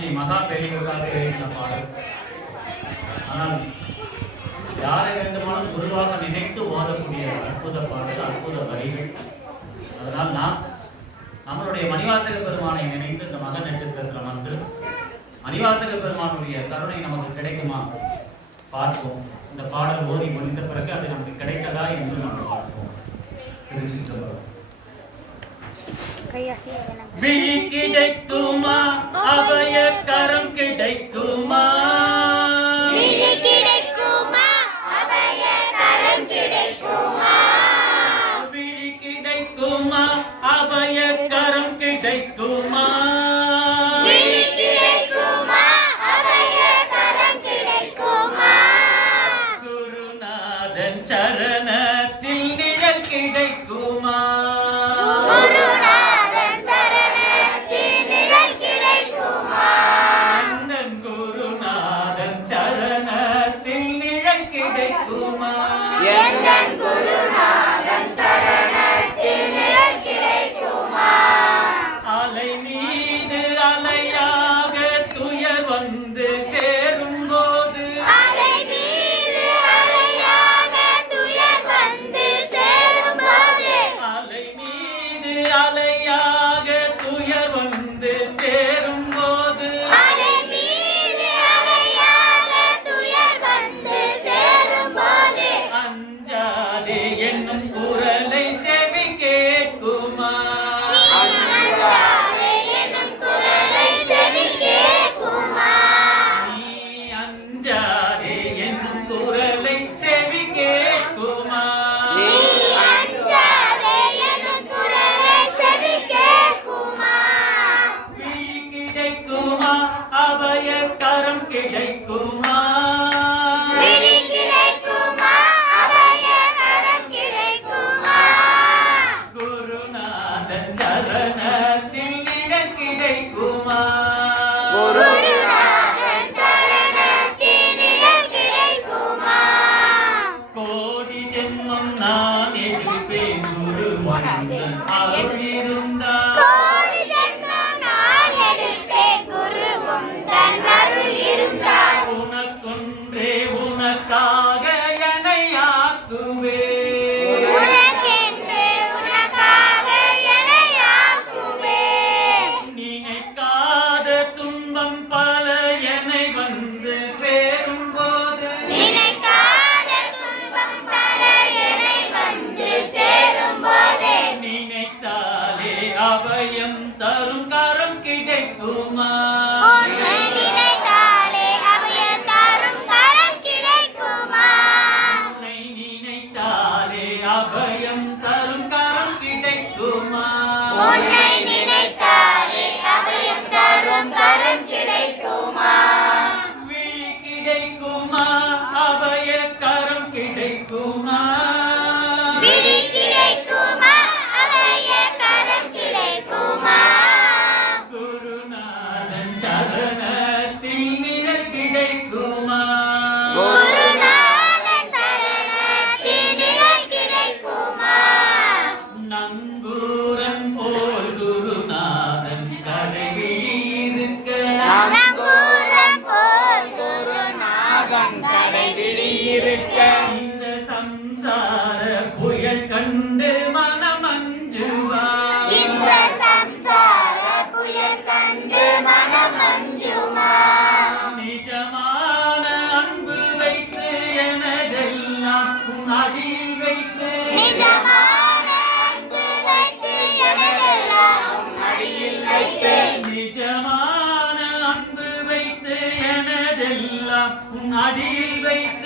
காஞ்சி மகா பெரியவர்களாக எழுதின பாடல். ஆனால் யாரை வேண்டுமானும் குருவாக நினைத்து ஓதக்கூடிய அற்புத பாடல், அற்புத வரிகள். அதனால் நாம் நம்மளுடைய மணிவாசக பெருமானை நினைத்து இந்த மக நட்சத்திரத்தில் வந்து மணிவாசக பெருமானுடைய கருணை நமக்கு கிடைக்குமா பார்ப்போம். இந்த பாடல் ஓதி முடிந்த பிறகு அது நமக்கு கிடைத்ததா என்று நாம் பார்ப்போம். விழி கிடைக்குமா, அபய கரம் கிடைக்குமா, விழி கிடைக்குமா, அபய கரம் கிடைக்குமா, விழி கிடைக்குமா, அபய கரம் கிடைக்குமா, விழி கிடைக்குமா, அபய கரம் கிடைக்குமா, குருநாதன் சரணத்தில் நிழல் கிடைக்குமா, குருநாதன் சரணத்தில் நிழல் கிடைக்குமா, அண்ணன் குருநாதன் சரணத்தில் நிழல் கிடைக்குமா, எந்தன் குருநாதன் சரணத்தில் நிழல் கிடைக்குமா, அலை மீது அலையாக துயர் வந்து சேரும் போது, அலை மீது அலையாக துயர் வந்து சேரும்போது, அலை மீது அலையாக துயர் வந்து சேரும் போது, அலை மீது அலையாக துயர் வந்து சேரும்போது, அஞ்சாதே என்னும் குரலை செவி கேட்குமா, அஞ்சாதே எனும் குரலை செவி கேட்குமா, நீ அஞ்சாதே என்னும் குரலை செவி கேட்குமா, நீ அஞ்சாதே எனும் குரலை செவி கேட்குமா, விழி கிடைக்குமா, அபய கரம் கிடைக்குமா, விழி கிடைக்குமா, அபய கரம் கிடைக்குமா, குருநாதன் சரணத்தில் நிழல் கிடைக்குமா, குருநாதன் சரணத்தில் நிழல் கிடைக்குமா, கோடி ஜென்மம் நான் எடுப்பேன் குருவந்தன் அருள் இருந்தால், கோடி ஜென்மம் நான் எடுப்பேன் குரு உந்தன் அருள் இருந்தால், உனக்கொன்றே உனக்காக என்னை ஆக்குவேன், உனக்கென்று உனக்காக என்னை ஆக்குவேன், நினைக்காத துன்பம் பல என்னை வந்து சேரும் போது, நினைக்காத துன்பம் பல என்னை வந்து சேரும்போது, நினைத்தாலே அபயம் தரும் கரம் கிடைக்குமா, உன்னை நினைத்தாலே அபயம் தரும் கரம் கிடைக்குமா, உன்னை நினைத்தாலே அபயம் தரும் கரம் கிடைக்குமா, உன்னை நினைத்தாலே அபயம் தரும் கரம் கிடைக்குமா, விழி கிடைக்குமா, அபய கரம் கிடைக்குமா, விழி கிடைக்குமா, அபய கரம் கிடைக்குமா, குருநாதன் சரணத்தில் நிழல் கிடைக்குமா, குருநாதன் சரணத்தில் நிழல் கிடைக்குமா, நங்கூரன் போல் குருநாதன் கடைவிழி இருக்க, நங்கூரம் போல் குருநாதன் கடைவிழி இருக்க, இந்த சம்சார புயல் கண்டு மனம் அஞ்சுவார், இந்த சம்சார புயல் கண்டு மனம் அஞ்சுமா, நிஜமான அன்பு வைத்து எனதெல்லாம் உன் அடியில் வைத்து, நிஜமான அன்பு வைத்து எனதெல்லாம் உன் அடியில் வைத்து, நிஜமான அன்பு வைத்து எனதெல்லாம் உன் அடியில் வைத்து,